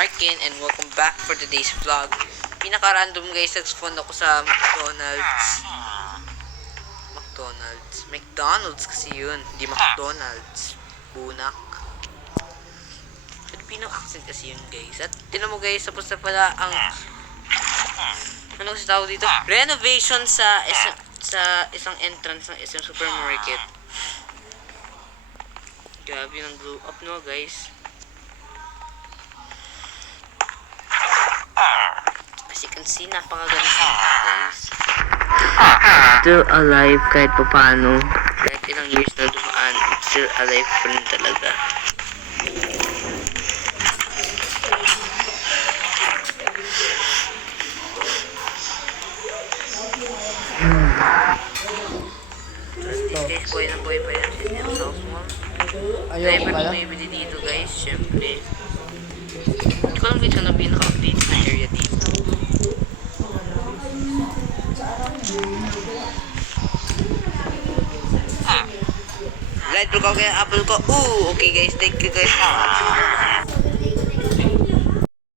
Markin and welcome back for today's vlog. Pinaka-random guys, nag-spawn ako sa McDonald's kasi yun, hindi McDonald's. Bunak. Filipino accent kasi yun guys. At tinan mo guys, tapos na pala ang ano kasi tawag dito? Renovation sa isang entrance ng isang supermarket. Grabe ng blow up no guys. As you can see, napakaganda guys. Still alive kahit paano. Kahit ilang years na dumaan, still alive pa rin talaga. Guys, boy na boy pa yan. Siya sa house mo. Ayaw pa rin bumibili dito guys, syempre. Hindi ko alam guys kung ano pinaka-update na area dito. Light ko kaya apple ko. Okay guys, thank you guys.